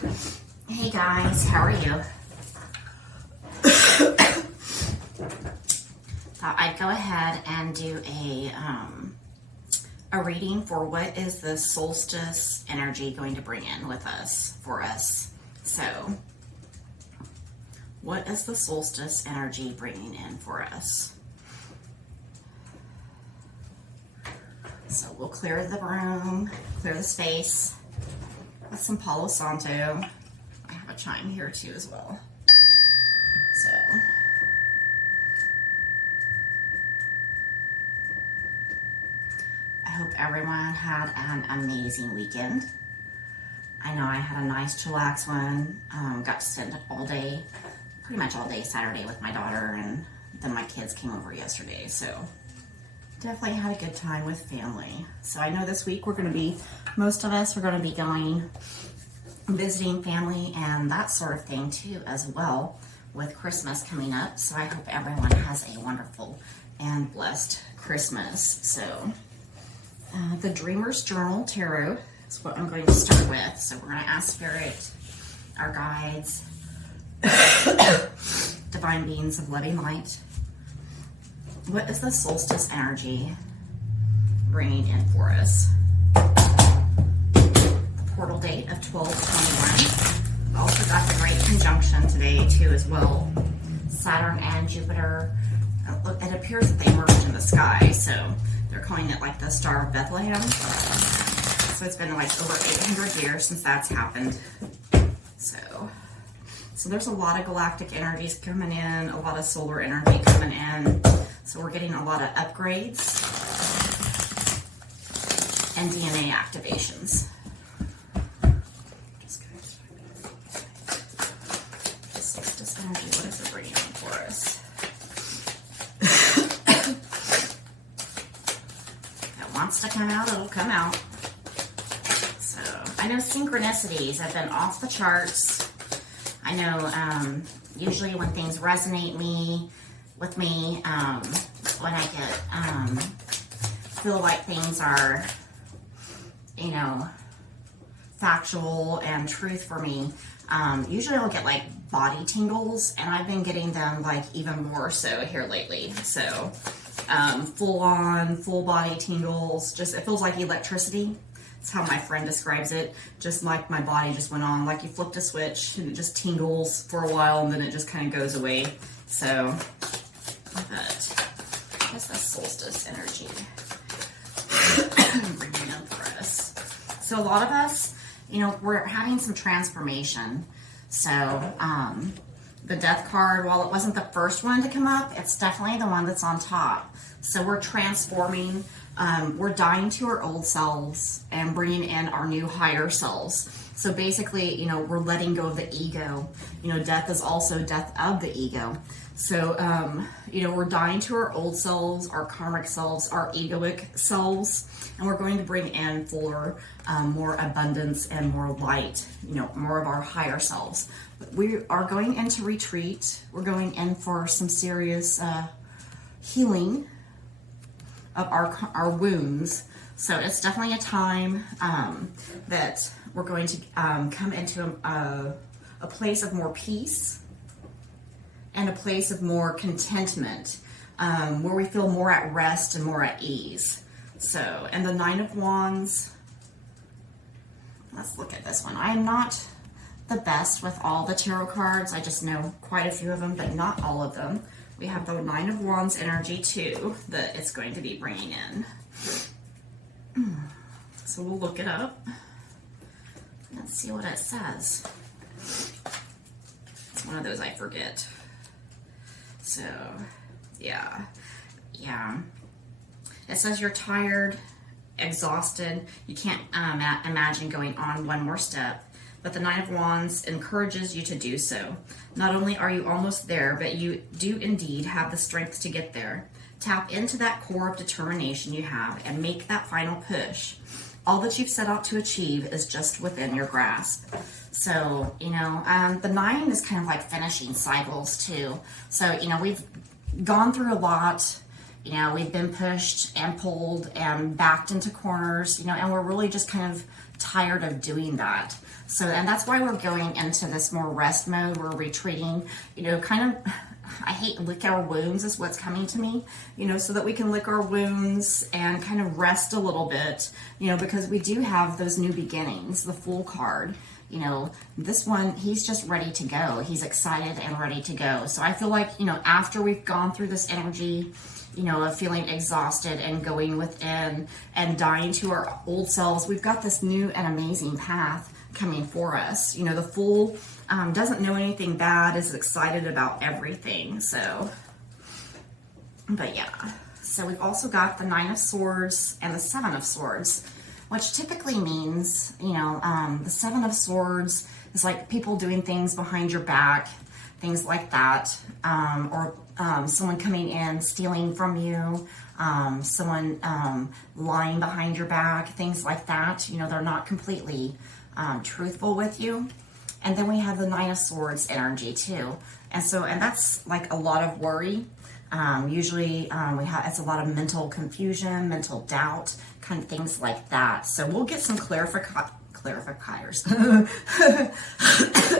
Hey guys, how are you? Thought I'd go ahead and do a reading for what is the solstice energy going to bring in with us, for us. So, what is the solstice energy bringing in for us? So we'll clear the room, clear the space with some Palo Santo. I have a chime here too as well. So, I hope everyone had an amazing weekend. I know I had a nice chillax one. Got to spend all day, pretty much all day Saturday with my daughter, and then my kids came over yesterday. So definitely had a good time with family. So I know this week most of us are going to be going visiting family and that sort of thing too as well, with Christmas coming up. So I hope everyone has a wonderful and blessed Christmas. So the Dreamer's Journal Tarot is what I'm going to start with. So we're going to ask Spirit, our guides, divine beings of loving light, what is the solstice energy bringing in for us? The portal date of 12/21. Also got the great conjunction today too as well. Saturn and Jupiter. It appears that they merged in the sky, so they're calling it like the Star of Bethlehem. So it's been like over 800 years since that's happened. So there's a lot of galactic energies coming in, a lot of solar energy coming in. So we're getting a lot of upgrades and DNA activations. Solstice energy, what is it bringing in for us? If it wants to come out, it'll come out. So I know synchronicities have been off the charts. I know usually when things resonate with me, when I get feel like things are, factual and truth for me, usually I'll get like body tingles, and I've been getting them like even more so here lately. So full body tingles, just it feels like electricity. That's how my friend describes it. Just like my body just went on, like you flipped a switch and it just tingles for a while and then it just kind of goes away. So, but what's that solstice energy bringing in for us? So a lot of us, we're having some transformation. So the death card, while it wasn't the first one to come up, it's definitely the one that's on top. So we're transforming. We're dying to our old selves and bringing in our new higher selves. So basically, we're letting go of the ego. Death is also death of the ego. So, we're dying to our old selves, our karmic selves, our egoic selves, and we're going to bring in fuller, more abundance and more light, more of our higher selves. We are going into retreat. We're going in for some serious healing of our wounds. So it's definitely a time that we're going to come into a place of more peace and a place of more contentment, where we feel more at rest and more at ease. So, and the Nine of Wands, let's look at this one. I am not the best with all the tarot cards. I just know quite a few of them, but not all of them. We have the Nine of Wands energy too that it's going to be bringing in. So we'll look it up and see what it says. It's one of those I forget. So, yeah. It says you're tired, exhausted. You can't imagine going on one more step. But the Nine of Wands encourages you to do so. Not only are you almost there, but you do indeed have the strength to get there. Tap into that core of determination you have and make that final push. All that you've set out to achieve is just within your grasp. So, the nine is kind of like finishing cycles too. So, we've gone through a lot. We've been pushed and pulled and backed into corners, and we're really just kind of tired of doing that. So, and that's why we're going into this more rest mode. We're retreating, you know, kind of, I hate lick our wounds is what's coming to me, you know, so that we can lick our wounds and kind of rest a little bit, you know, because we do have those new beginnings, the Fool card. You know, this one, he's just ready to go. He's excited and ready to go. So I feel like, you know, after we've gone through this energy, you know, of feeling exhausted and going within and dying to our old selves, we've got this new and amazing path coming for us. You know, the Fool doesn't know anything bad, is excited about everything. So, but yeah. So we've also got the Nine of Swords and the Seven of Swords, which typically means, you know, the Seven of Swords is like people doing things behind your back, things like that, or someone coming in, stealing from you, someone lying behind your back, things like that. You know, they're not completely truthful with you. And then we have the Nine of Swords energy too. And so, and that's like a lot of worry. Usually it's a lot of mental confusion, mental doubt, kind of things like that. So we'll get some clarifiers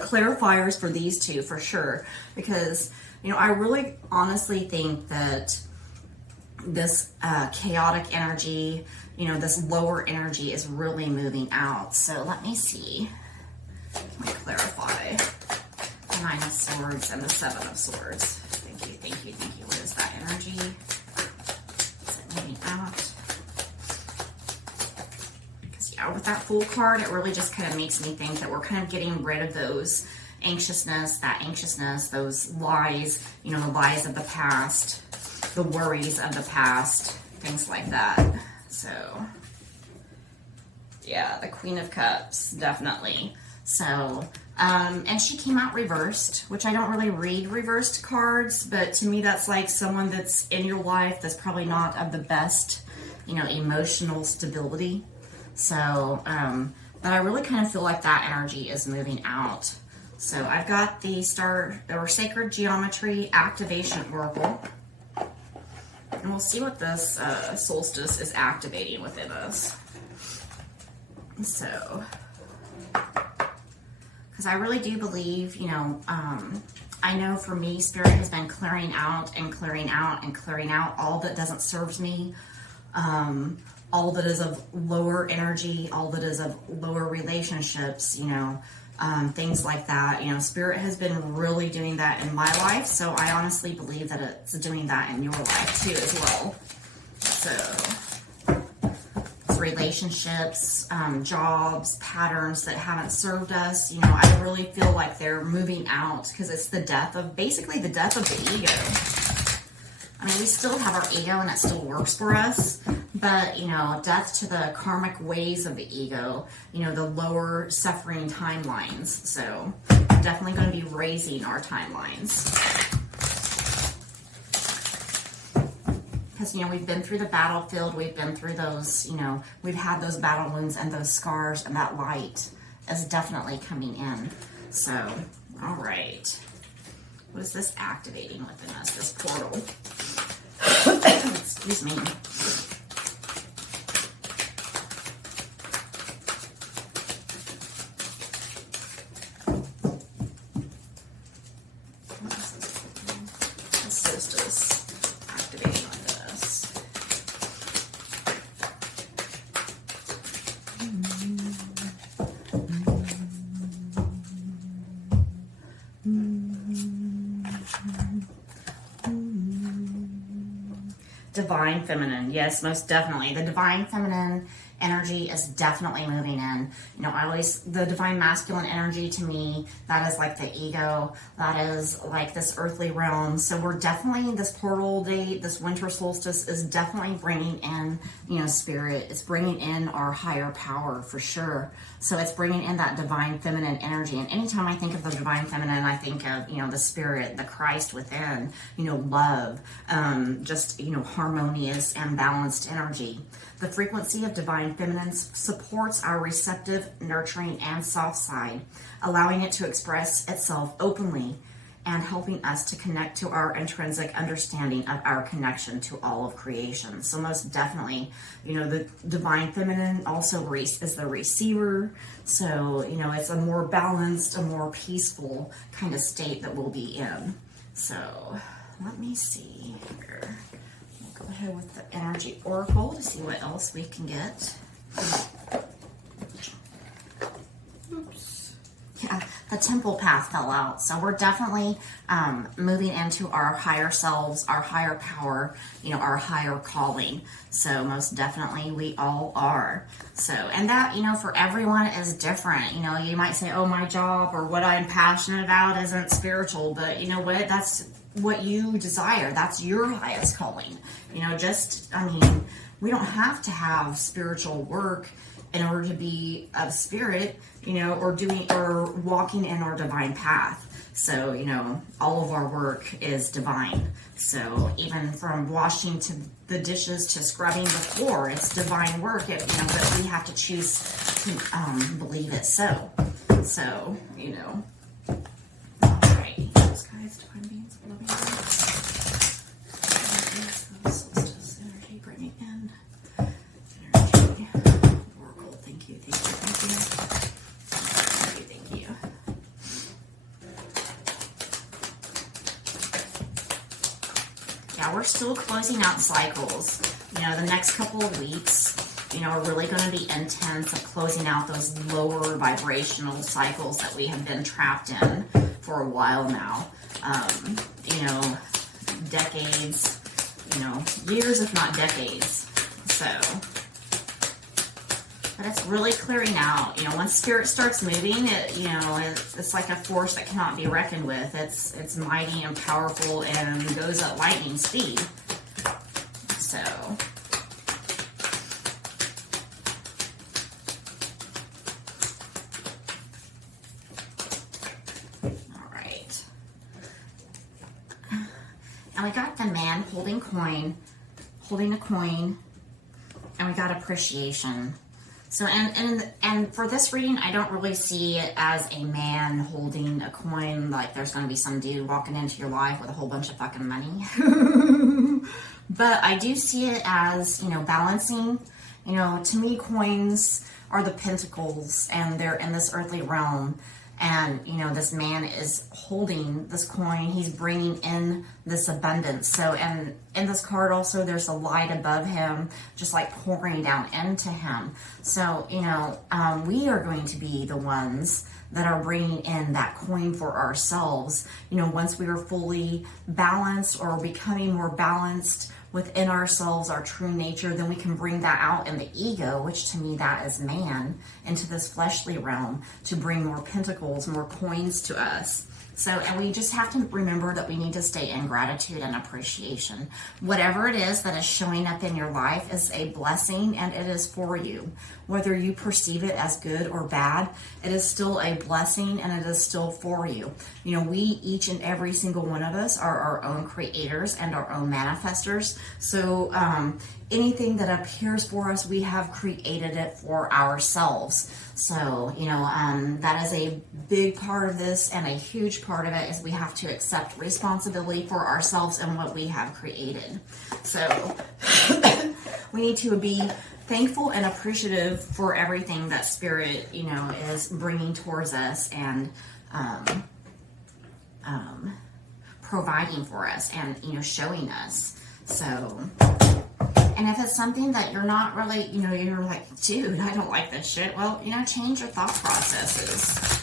clarifiers for these two for sure, because, you know, I really honestly think that this chaotic energy, you know, this lower energy is really moving out. So let me see. Let me clarify the Nine of Swords and the Seven of Swords. Thank you, thank you, thank you. What is that energy? Is it moving out? Because yeah, with that Fool card, it really just kind of makes me think that we're kind of getting rid of those anxiousness, those lies, you know, the lies of the past, the worries of the past, things like that. So yeah, the Queen of Cups, definitely. So, and she came out reversed, which I don't really read reversed cards, but to me that's like someone that's in your life that's probably not of the best, you know, emotional stability. So, but I really kind of feel like that energy is moving out. So I've got the Star or Sacred Geometry Activation Oracle, and we'll see what this solstice is activating within us. So, because I really do believe, you know, I know for me, Spirit has been clearing out and clearing out and clearing out all that doesn't serve me, all that is of lower energy, all that is of lower relationships, you know, things like that. You know, Spirit has been really doing that in my life, so I honestly believe that it's doing that in your life too as well. So relationships, jobs, patterns that haven't served us, you know, I really feel like they're moving out because it's the death of, basically the death of the ego. I mean, we still have our ego and it still works for us, but, you know, death to the karmic ways of the ego, you know, the lower suffering timelines. So I'm definitely going to be raising our timelines. Because, you know, we've been through the battlefield, we've been through those, you know, we've had those battle wounds and those scars, and that light is definitely coming in. So, all right. What is this activating within us, this portal? Excuse me. What is this? The solstice activating within us. Divine Feminine. Yes, most definitely. The Divine Feminine energy is definitely moving in. You know, the Divine Masculine energy to me, that is like the ego. That is like this earthly realm. So we're definitely, this portal date, this winter solstice is definitely bringing in, you know, Spirit. It's bringing in our higher power for sure. So it's bringing in that Divine Feminine energy. And anytime I think of the Divine Feminine, I think of, you know, the Spirit, the Christ within, you know, love, just, you know, harmonious and balanced energy. The frequency of Divine Feminine supports our receptive, nurturing, and soft side, allowing it to express itself openly and helping us to connect to our intrinsic understanding of our connection to all of creation. So most definitely, you know, the divine feminine also is the receiver. So, you know, it's a more balanced, a more peaceful kind of state that we'll be in. So let me see here. We'll go ahead with the energy oracle to see what else we can get. Yeah, the temple path fell out. So we're definitely moving into our higher selves, our higher power, you know, our higher calling. So most definitely we all are. So, and that, you know, for everyone is different. You know, you might say, oh, my job or what I'm passionate about isn't spiritual, but you know what? That's what you desire. That's your highest calling. You know, just, I mean, we don't have to have spiritual work in order to be of spirit, you know, or walking in our divine path. So, you know, all of our work is divine. So even from washing to the dishes to scrubbing the floor, it's divine work. You know, but we have to choose to believe it so. So, you know. All right, those guys, divine beings, loving solstice energy, bringing in. We're still closing out cycles. You know, the next couple of weeks, you know, are really going to be intense of closing out those lower vibrational cycles that we have been trapped in for a while now. You know, decades, you know, years if not decades. So, but it's really clearing out. You know, once spirit starts moving, it, you know, it's like a force that cannot be reckoned with. It's mighty and powerful and goes at lightning speed. So, all right. And we got the man holding a coin, and we got appreciation. So, and for this reading, I don't really see it as a man holding a coin, like there's going to be some dude walking into your life with a whole bunch of fucking money. But I do see it as, you know, balancing. You know, to me, coins are the pentacles, and they're in this earthly realm. And, you know, this man is holding this coin. He's bringing in this abundance. So, and in this card also, there's a light above him, just like pouring down into him. So, you know, we are going to be the ones that are bringing in that coin for ourselves. You know, once we are fully balanced or becoming more balanced within ourselves, our true nature, then we can bring that out in the ego, which to me that is man, into this fleshly realm to bring more pentacles, more coins to us. So, and we just have to remember that we need to stay in gratitude and appreciation. Whatever it is that is showing up in your life is a blessing, and it is for you. Whether you perceive it as good or bad, it is still a blessing, and it is still for you. You know, we, each and every single one of us, are our own creators and our own manifestors. So, anything that appears for us, we have created it for ourselves. So, you know, that is a big part of this, and a huge part of it is we have to accept responsibility for ourselves and what we have created. So, we need to be thankful and appreciative for everything that Spirit, you know, is bringing towards us and providing for us and, you know, showing us. So, and if it's something that you're not really, you know, you're like, dude, I don't like this shit. Well, you know, change your thought processes.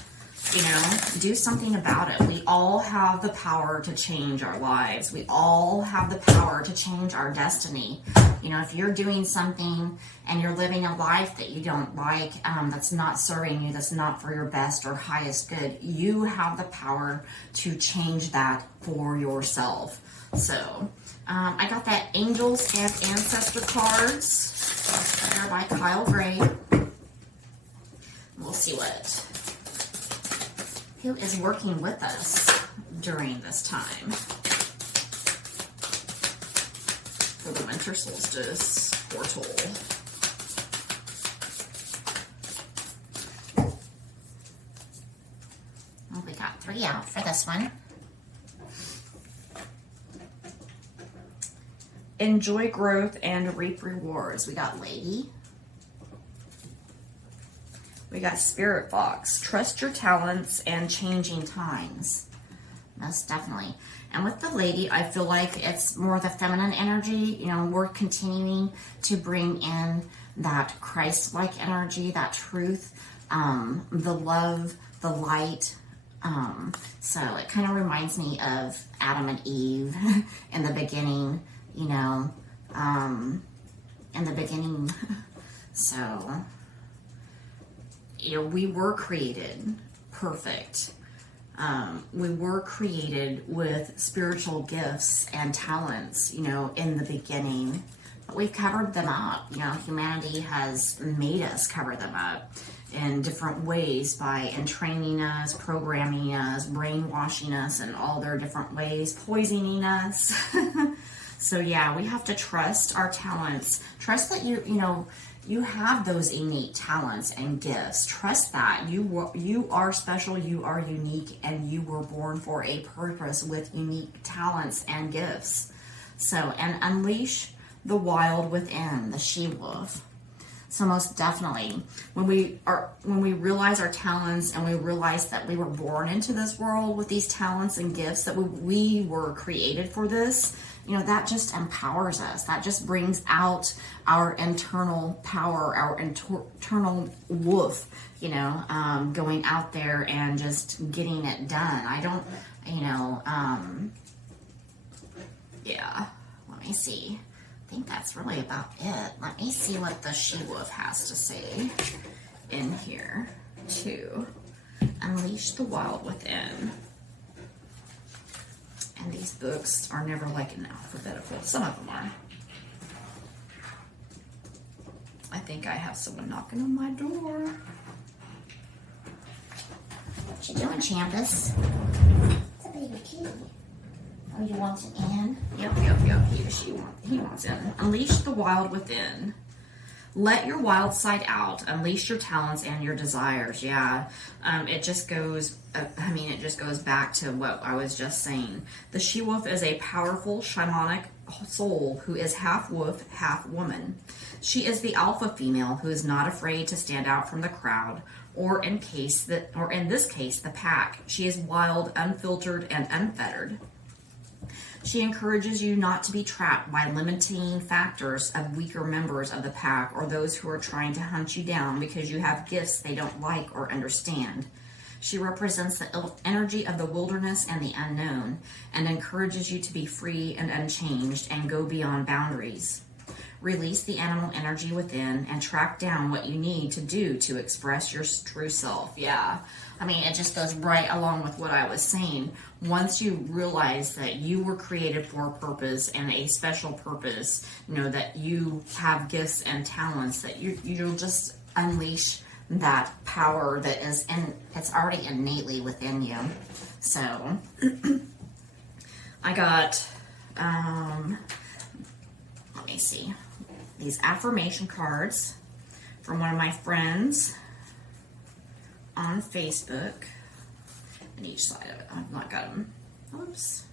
You know, do something about it. We all have the power to change our lives. We all have the power to change our destiny. You know, if you're doing something and you're living a life that you don't like, that's not serving you, that's not for your best or highest good, you have the power to change that for yourself. So, I got that Angels and Ancestor cards. They're by Kyle Gray. We'll see who is working with us during this time for the winter solstice portal. Well, we got 3 out for this one. enjoy growth and reap rewards. We got Lady. We got Spirit Fox. Trust your talents and changing times. Most definitely. And with the Lady, I feel like it's more the feminine energy. You know, we're continuing to bring in that Christ-like energy, that truth, the love, the light. So it kind of reminds me of Adam and Eve in the beginning, you know, in the beginning. So, you know, we were created perfect. We were created with spiritual gifts and talents, you know, in the beginning, but we've covered them up. You know, humanity has made us cover them up in different ways by entraining us, programming us, brainwashing us in all their different ways, poisoning us. So yeah, we have to trust our talents. Trust that you have those innate talents and gifts. Trust that you are special, you are unique, and you were born for a purpose with unique talents and gifts. So, and unleash the wild within, the she-wolf. So most definitely, when we realize our talents and we realize that we were born into this world with these talents and gifts, that we were created for this, you know, that just empowers us. That just brings out our internal power, our internal wolf, you know, going out there and just getting it done. I don't, you know, yeah, let me see. I think that's really about it. Let me see what the she-wolf has to say in here too. Unleash the wild within. And these books are never like in alphabetical. Some of them are. I think I have someone knocking on my door. What you doing, Champus? It's a baby kitty. Oh, you want it in? Yep. He wants in. Unleash the wild within. Let your wild side out. Unleash your talents and your desires. Yeah. It just goes back to what I was just saying. The she-wolf is a powerful shamanic soul who is half wolf, half woman. She is the alpha female who is not afraid to stand out from the crowd, or in this case, the pack. She is wild, unfiltered, and unfettered. She encourages you not to be trapped by limiting factors of weaker members of the pack or those who are trying to hunt you down because you have gifts they don't like or understand. She represents the energy of the wilderness and the unknown and encourages you to be free and unchanged and go beyond boundaries. Release the animal energy within and track down what you need to do to express your true self. Yeah. I mean, it just goes right along with what I was saying. Once you realize that you were created for a purpose and a special purpose, you know, that you have gifts and talents, that you'll just unleash that power that is it's already innately within you. So I got, let me see, these affirmation cards from one of my friends on Facebook, and each side of it, I've not got them. Oops.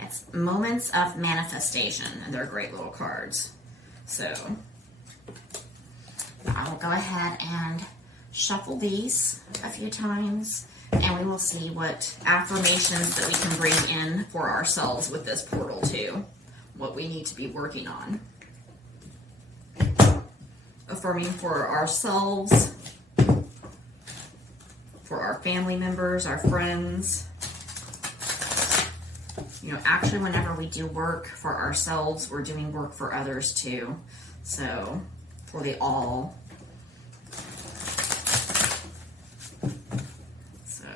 It's moments of manifestation, and they're great little cards. So I'll go ahead and shuffle these a few times, and we will see what affirmations that we can bring in for ourselves with this portal too, what we need to be working on. Affirming for ourselves, for our family members, our friends. You know, actually, whenever we do work for ourselves, we're doing work for others too. So, for the all. So,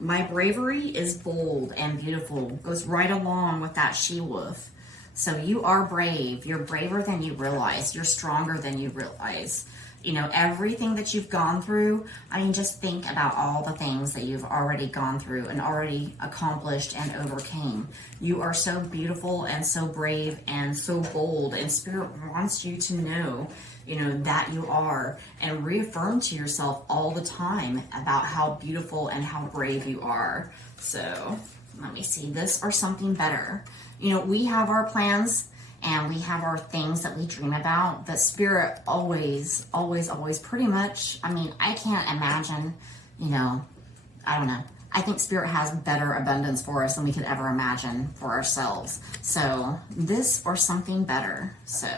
my bravery is bold and beautiful. Goes right along with that she-wolf. So you are brave. You're braver than you realize. You're stronger than you realize. you know, everything that you've gone through. I mean, just think about all the things that you've already gone through and already accomplished and overcame. You are so beautiful and so brave and so bold, and Spirit wants you to know, you know, that you are, and reaffirm to yourself all the time about how beautiful and how brave you are. So let me see, this or something better. You know, we have our plans and we have our things that we dream about, but Spirit always, always, always, pretty much, I mean, I can't imagine, you know, I don't know. I think Spirit has better abundance for us than we could ever imagine for ourselves. So this or something better. So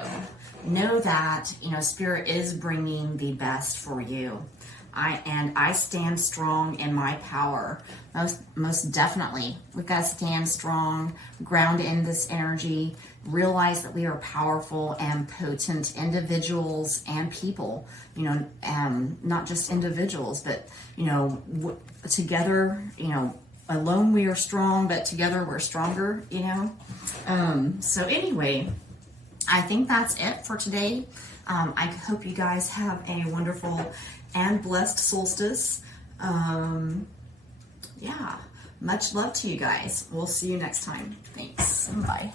know that, you know, Spirit is bringing the best for you. I stand strong in my power. Most definitely. We've got to stand strong, ground in this energy, realize that we are powerful and potent individuals and people, you know, not just individuals, but, you know, together, you know, alone we are strong, but together we're stronger, you know. So anyway, I think that's it for today. I hope you guys have a wonderful and blessed solstice. Yeah, much love to you guys. We'll see you next time. Thanks. Bye.